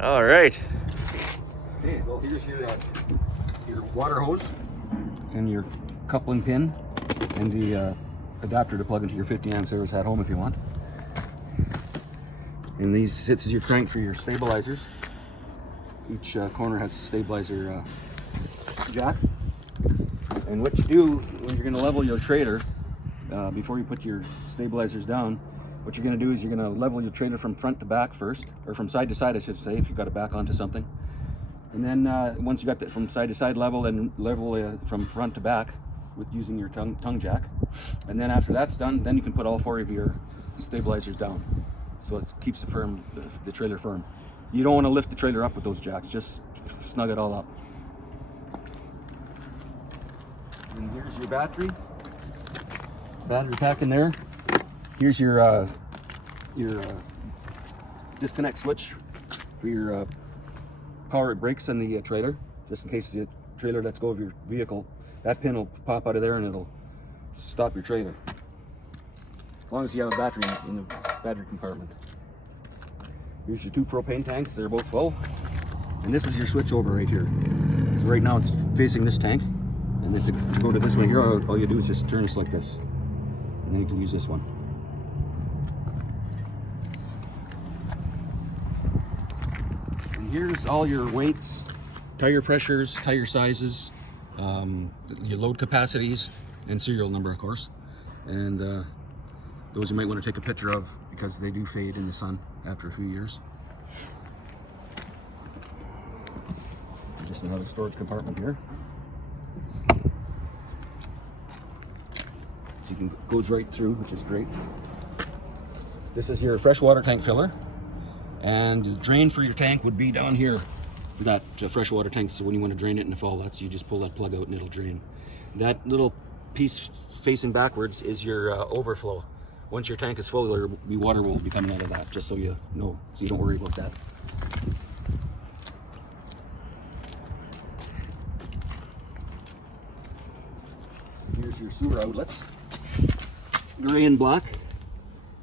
All right. Okay, well here's your water hose and your coupling pin and the adapter to plug into your 50 amp service at home if you want. And this is your crank for your stabilizers. Each corner has a stabilizer jack. And what you do when you're going to level your trailer, before you put your stabilizers down, what you're going to do is you're going to level your trailer from front to back first, or from side to side I should say, if you've got it back onto something. And then once you got that from side to side level, then level from front to back with using your tongue jack. And then after that's done, then you can put all 4 of your stabilizers down. So it keeps the trailer firm. You don't want to lift the trailer up with those jacks, just snug it all up. And here's your battery pack in there. Here's your disconnect switch for your power brakes in the trailer, just in case the trailer lets go of your vehicle. That pin will pop out of there and it'll stop your trailer, as long as you have a battery in the battery compartment. Here's your 2 propane tanks, they're both full. And this is your switch over right here. So right now it's facing this tank. And if you go to this one here, all you do is just turn this like this. And then you can use this one. And here's all your weights, tire pressures, tire sizes, your load capacities, and serial number, of course. And those you might want to take a picture of because they do fade in the sun after a few years. Just another storage compartment here. So you can goes right through, which is great. This is your freshwater tank filler, and the drain for your tank would be down here for that freshwater tank. So when you want to drain it in the fall, that's you just pull that plug out and it'll drain. That little piece facing backwards is your overflow. Once your tank is full, there will be water will be coming out of that, just so you know, so you don't worry about that. Here's your sewer outlets, gray and black,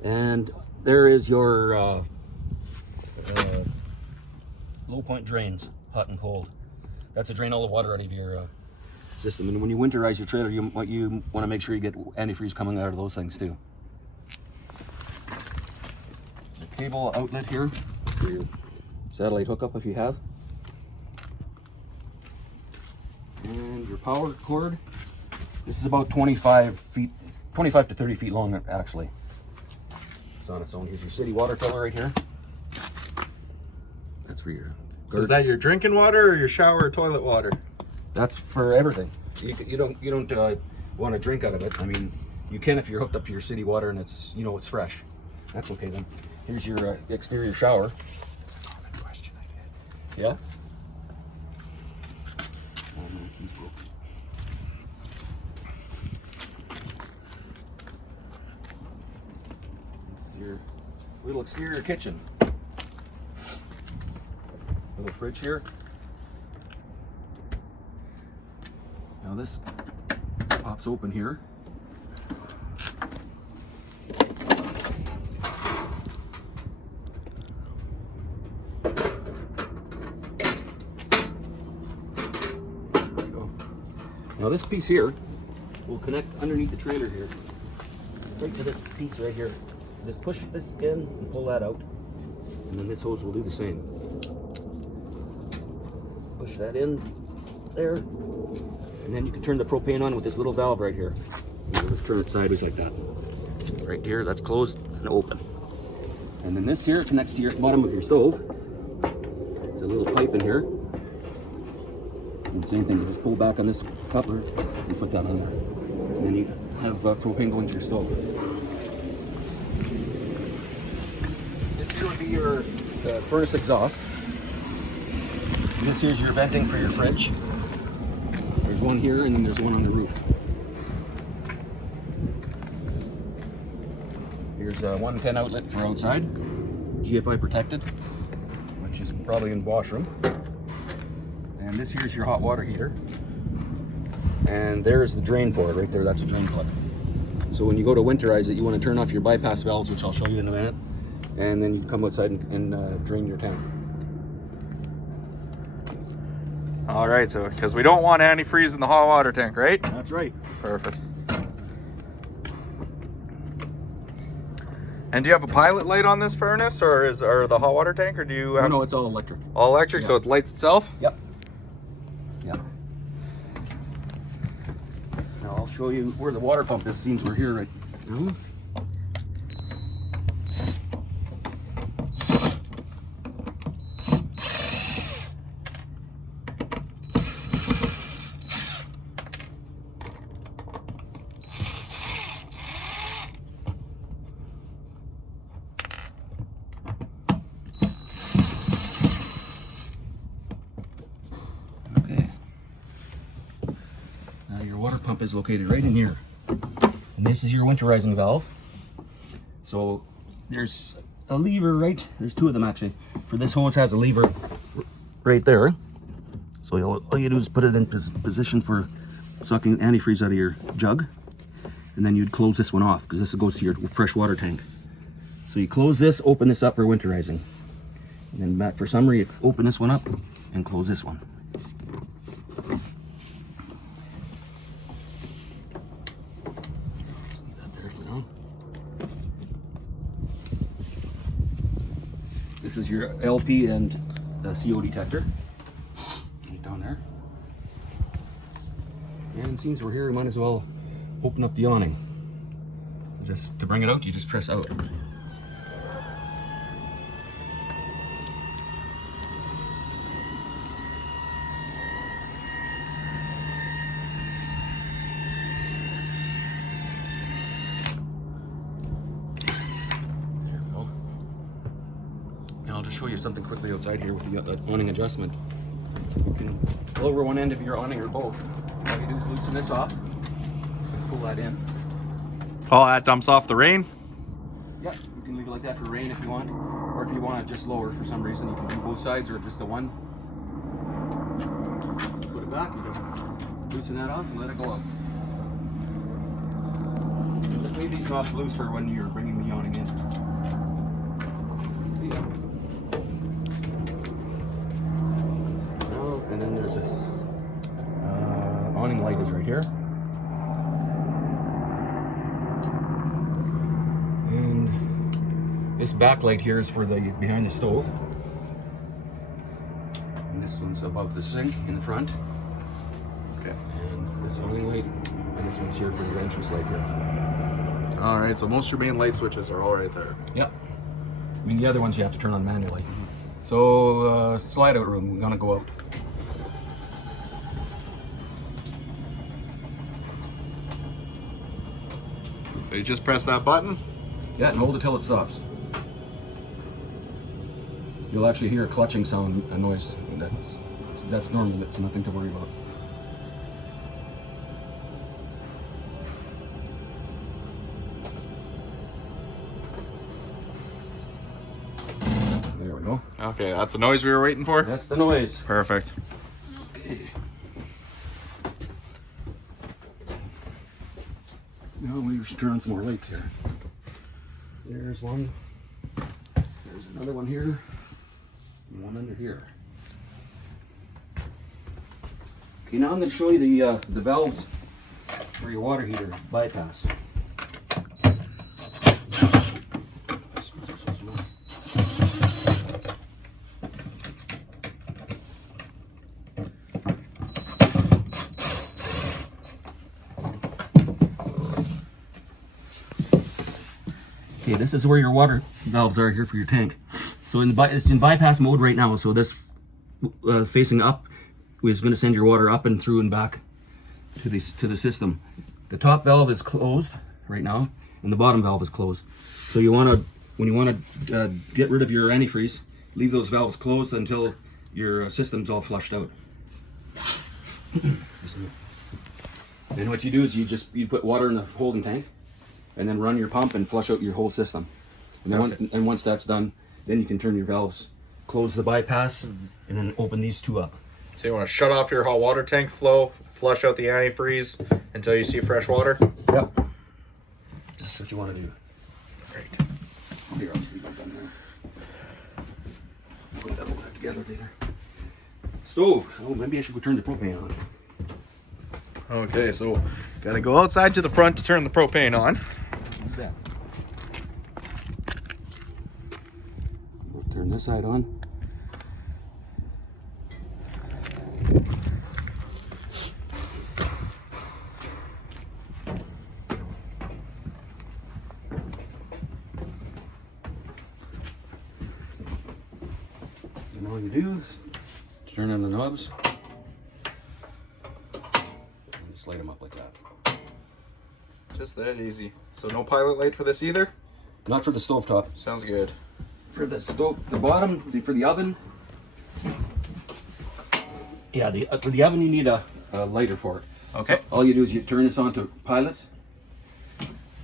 and there is your low point drains, hot and cold. That's to drain all the water out of your system. And when you winterize your trailer, you want to make sure you get antifreeze coming out of those things too. The cable outlet here for your satellite hookup if you have, and your power cord. This is about 25 to 30 feet long actually. It's on its own. Here's your city water filler right here. That's for your So is that your drinking water or your shower or toilet water? That's for everything. You don't want to drink out of it. I mean, you can if you're hooked up to your city water and it's it's fresh. That's okay then. Here's your exterior shower. That's a common question I get. Yeah. This is your little exterior kitchen. Little fridge here. Now this pops open here. There you go. Now this piece here will connect underneath the trailer here, right to this piece right here. Just push this in and pull that out, and then this hose will do the same. Push that in there, and then you can turn the propane on with this little valve right here. You can just turn it sideways like that. Right here, that's closed and open. And then this here connects to your bottom of your stove. There's a little pipe in here. And same thing, you just pull back on this coupler and put that on there. And then you have propane going to your stove. This here would be your furnace exhaust. And this here's your venting for your fridge. There's one here and then there's one on the roof. Here's a 110 outlet for outside, GFI protected, which is probably in the washroom. And this here's your hot water heater. And there's the drain for it right there, that's a drain plug. So when you go to winterize it, you want to turn off your bypass valves, which I'll show you in a minute, and then you can come outside and drain your tank. All right, so because we don't want antifreeze in the hot water tank, right? That's right. Perfect. And do you have a pilot light on this furnace, or the hot water tank, or do you have... No, it's all electric. All electric, Yeah. so it lights itself? Yep. Yep. Now I'll show you where the water pump is, since we're here right now. Okay. Now your water pump is located right in here. And this is your winterizing valve. So there's a lever there's two of them actually. For this hose has a lever right there. So all you do is put it in position for sucking antifreeze out of your jug. And then you'd close this one off, because this goes to your freshwater tank. So you close this, open this up for winterizing. And then back for summer, you open this one up and close this one. Let's leave that there for now. This is your LP and CO detector. Right down there. And since we're here, we might as well open up the awning. Just to bring it out, you just press out. I'll just show you something quickly outside here with the awning adjustment. You can lower one end of your awning or both. All you do is loosen this off and pull that in. Oh, that dumps off the rain? Yeah, you can leave it like that for rain if you want. Or if you want it just lower for some reason, you can do both sides or just the one. Put it back, you just loosen that off and let it go up. And just leave these knobs loose for when you're bringing the awning in. And then there's this awning light is right here. And this backlight here is for the behind the stove. And this one's above the sink in the front. Okay. And this awning light, and this one's here for the entrance light here. All right, so most of your main light switches are all right there. Yep. I mean, the other ones you have to turn on manually. So, slide out room, we're gonna go out. So you just press that button? Yeah, and hold it till it stops. You'll actually hear a clutching sound, a noise. That's normal, it's nothing to worry about. There we go. Okay, that's the noise we were waiting for? That's the noise. Perfect. Okay. Now we should turn on some more lights here. There's one. There's another one here. And one under here. Okay, now I'm going to show you the valves for your water heater bypass. Screws are so small. Okay, this is where your water valves are here for your tank. So it's in bypass mode right now. So this facing up is going to send your water up and through and back to the system. The top valve is closed right now, and the bottom valve is closed. So when you want to get rid of your antifreeze, leave those valves closed until your system's all flushed out. And what you do is you put water in the holding tank, and then run your pump and flush out your whole system. And then once that's done, then you can turn your valves, close the bypass, and then open these two up. So you want to shut off your hot water tank flow, flush out the antifreeze until you see fresh water? Yep. That's what you want to do. Great. Here, I'll just leave that down there. Put that all back together later. Stove. Oh, maybe I should go turn the propane on. Okay, so gotta go outside to the front to turn the propane on. Yeah. We'll turn this side on. And all you do is turn on the knobs and just light them up like that. Just that easy. So no pilot light for this either? Not for the stovetop. Sounds good. For the stove, the bottom, for the oven. Yeah, for the oven you need a lighter for it. Okay. So all you do is you turn this on to pilot,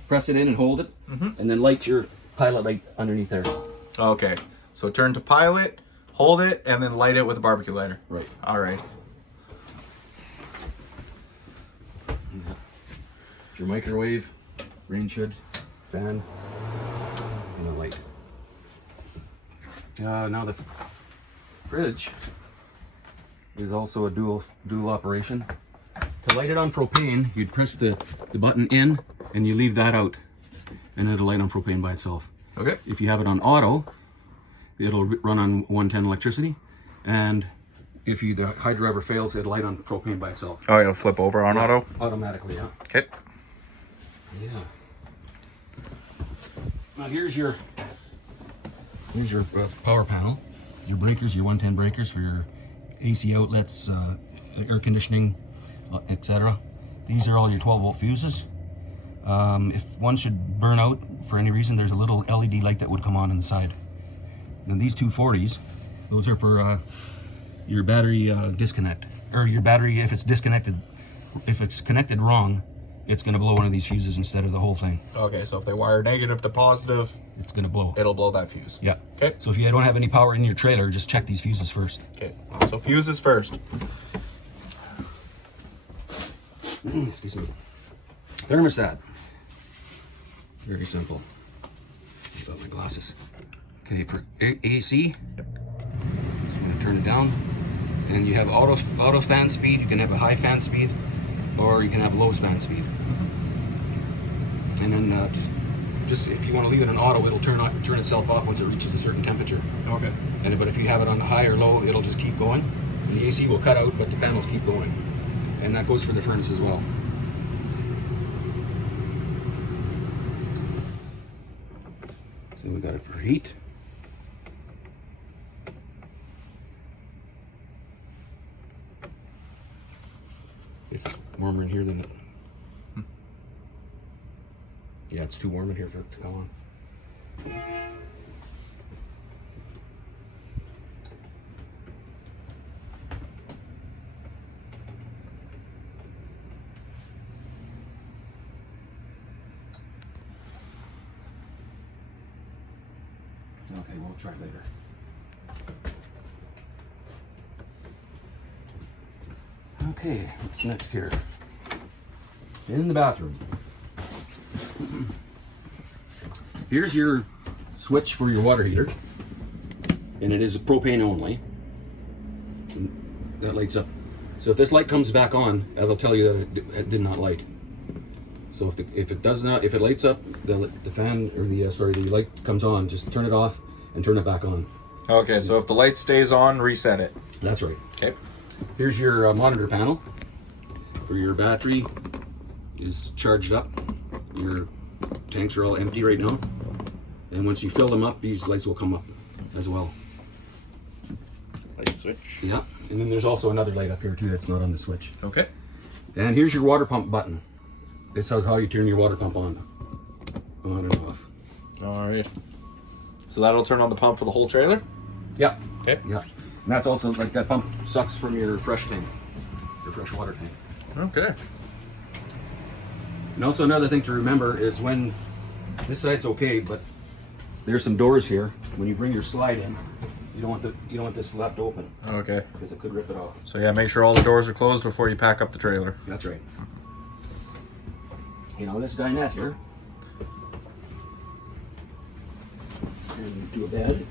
press it in and hold it, and then light your pilot light underneath there. Okay. So turn to pilot, hold it, and then light it with a barbecue lighter. Right. All right. Your microwave, range hood, fan, and a light. Now the fridge is also a dual operation. To light it on propane, you'd press the button in and you leave that out, and it'll light on propane by itself. Okay. If you have it on auto, it'll run on 110 electricity, and if the hydro ever fails, it'll light on propane by itself. Oh, it'll flip over on auto? Automatically, yeah. Okay. Yeah. Now here's your power panel, your breakers, your 110 breakers for your AC outlets, air conditioning, etc. These are all your 12-volt fuses. If one should burn out for any reason, there's a little LED light that would come on the side. And these 240s, those are for your battery disconnect, or your battery if it's disconnected. If it's connected wrong, it's going to blow one of these fuses instead of the whole thing. Okay, so if they wire negative to positive, It's going to blow. it'll blow that fuse. Yeah. Okay. So if you don't have any power in your trailer, just check these fuses first. Okay. So fuses first. Excuse me. Thermostat. Very simple. Got my glasses. Okay, for AC, I'm going to turn it down, and you have auto fan speed. You can have a high fan speed, or you can have low fan speed. And then just if you want to leave it in auto, it'll turn itself off once it reaches a certain temperature. Okay. But if you have it on high or low, it'll just keep going. And the AC will cut out, but the fan will keep going. And that goes for the furnace as well. So we got it for heat. It's warmer in here than it. Yeah, it's too warm in here for it to go on. Okay, we'll try later. Okay, what's next here? In the bathroom. Here's your switch for your water heater, and it is propane only. That lights up. So if this light comes back on, that'll tell you that it did not light. So if it lights up, the fan or the light comes on, just turn it off and turn it back on. Okay, so if the light stays on, reset it. That's right. Okay. Here's your monitor panel where your battery is charged up. Your tanks are all empty right now, and once you fill them up, these lights will come up as well. Light switch. Yeah, and then there's also another light up here too that's not on the switch. Okay. And here's your water pump button. This is how you turn your water pump on and off. All right. So that'll turn on the pump for the whole trailer? Yeah. Okay. Yeah. And that's also like that pump sucks from your fresh tank, your fresh water tank. Okay. And also another thing to remember is when this side's okay, but there's some doors here. When you bring your slide in, you don't want this left open Okay. because it could rip it off. So yeah, make sure all the doors are closed before you pack up the trailer. That's right. You know, this dinette here, and do a bed.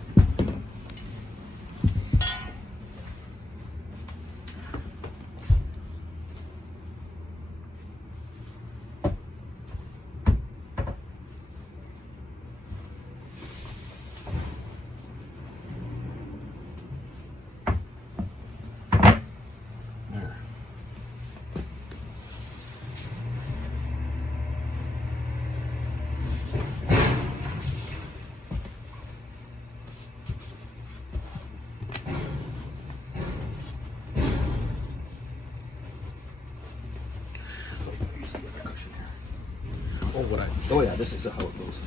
what I. Oh yeah, this is how it goes.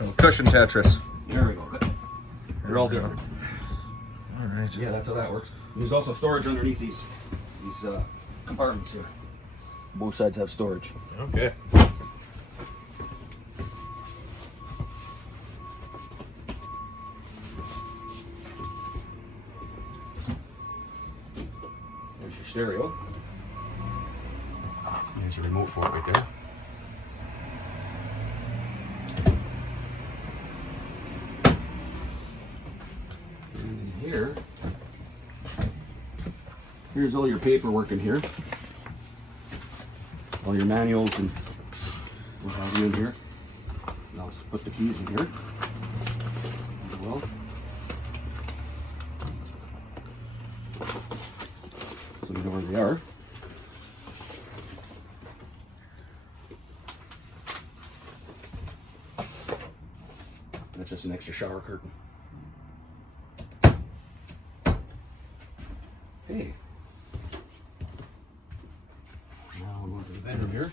Oh, cushion Tetris. There we go. They're all we go. different. All right. Yeah, that's how that works. There's also storage underneath these compartments here. Both sides have storage. Okay. There's your stereo. There's your remote for it right there. And in here, here's all your paperwork in here. All your manuals and what have you in here. Now let's put the keys in here as well. So you know where they are. That's just an extra shower curtain. Okay. Now we're going to the bedroom here.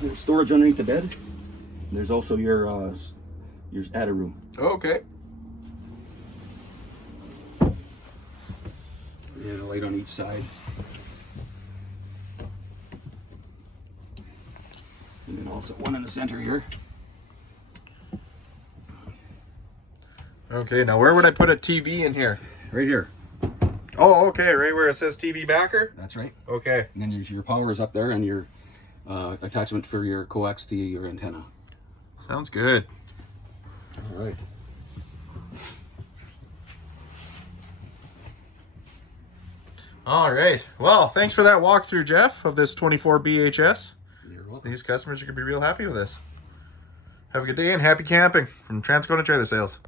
There's storage underneath the bed. There's also your attic room. Okay. And a light on each side. And then also one in the center here. Okay, now where would I put a TV in here? Right here. Oh, okay, right where it says TV backer? That's right. Okay. And then there's your powers up there and your attachment for your coax to your antenna. Sounds good. All right. All right. Well, thanks for that walkthrough, Jeff, of this 24 BHS. You're welcome. These customers are going to be real happy with this. Have a good day and happy camping from Transcona Trailer Sales.